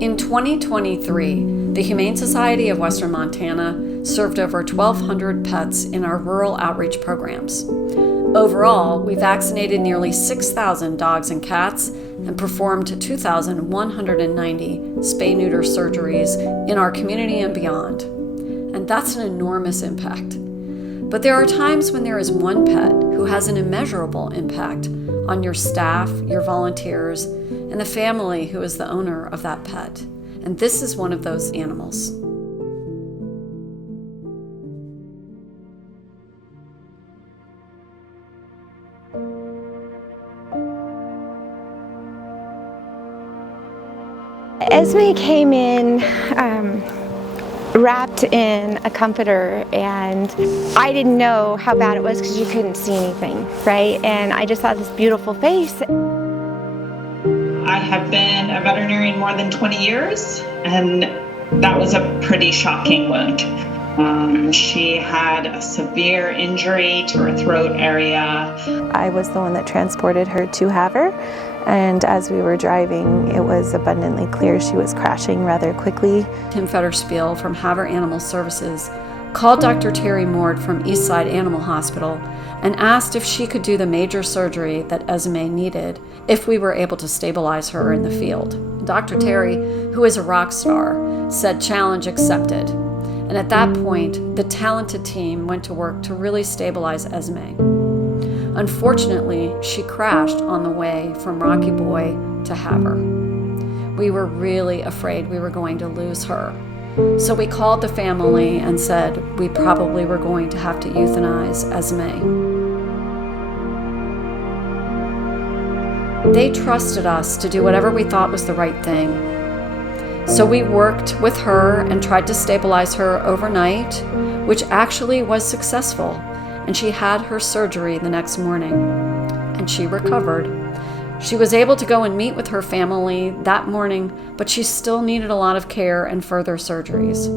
In 2023, the Humane Society of Western Montana served over 1,200 pets in our rural outreach programs. Overall, we vaccinated nearly 6,000 dogs and cats and performed 2,190 spay-neuter surgeries in our community and beyond. And that's an enormous impact. But there are times when there is one pet who has an immeasurable impact on your staff, your volunteers, and the family who is the owner of that pet. And this is one of those animals. Esme came in wrapped in a comforter, and I didn't know how bad it was because you couldn't see anything, right? And I just saw this beautiful face. I have been a veterinarian more than 20 years, and that was a pretty shocking wound. She had a severe injury to her throat area. I was the one that transported her to Havre, and as we were driving, it was abundantly clear she was crashing rather quickly. Tim Fetterspiel from Havre Animal Services called Dr. Terry Mord from Eastside Animal Hospital and asked if she could do the major surgery that Esme needed if we were able to stabilize her in the field. Dr. Terry, who is a rock star, said challenge accepted. And at that point, the talented team went to work to really stabilize Esme. Unfortunately, she crashed on the way from Rocky Boy to Havre. We were really afraid we were going to lose her. So we called the family and said we probably were going to have to euthanize Esme. They trusted us to do whatever we thought was the right thing. So we worked with her and tried to stabilize her overnight, which actually was successful. And she had her surgery the next morning, and she recovered. She was able to go and meet with her family that morning, but she still needed a lot of care and further surgeries.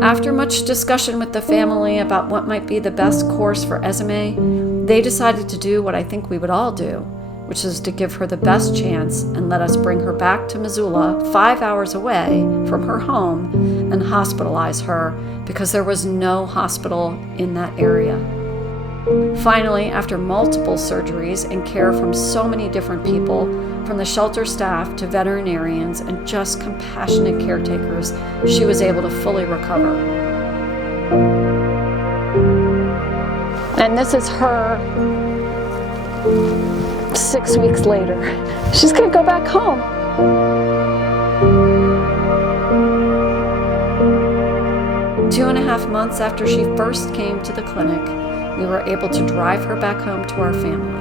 After much discussion with the family about what might be the best course for Esme, they decided to do what I think we would all do, which is to give her the best chance and let us bring her back to Missoula, 5 hours away from her home, and hospitalize her because there was no hospital in that area. Finally, after multiple surgeries and care from so many different people, from the shelter staff to veterinarians and just compassionate caretakers, she was able to fully recover. And this is her 6 weeks later. She's gonna go back home. Two and a half months after she first came to the clinic, we were able to drive her back home to our family.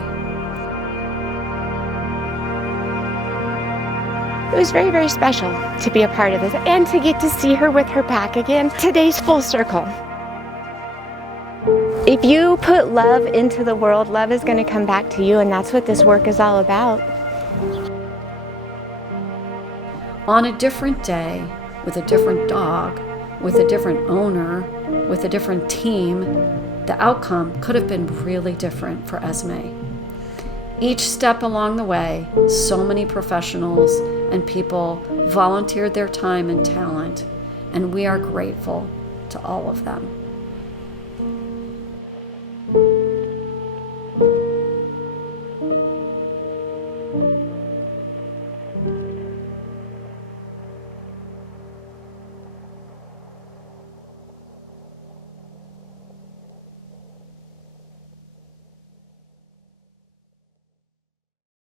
It was very, very special to be a part of this and to get to see her with her pack again. Today's full circle. If you put love into the world, love is going to come back to you, and that's what this work is all about. On a different day, with a different dog, with a different owner, with a different team, the outcome could have been really different for Esme. Each step along the way, so many professionals and people volunteered their time and talent, and we are grateful to all of them.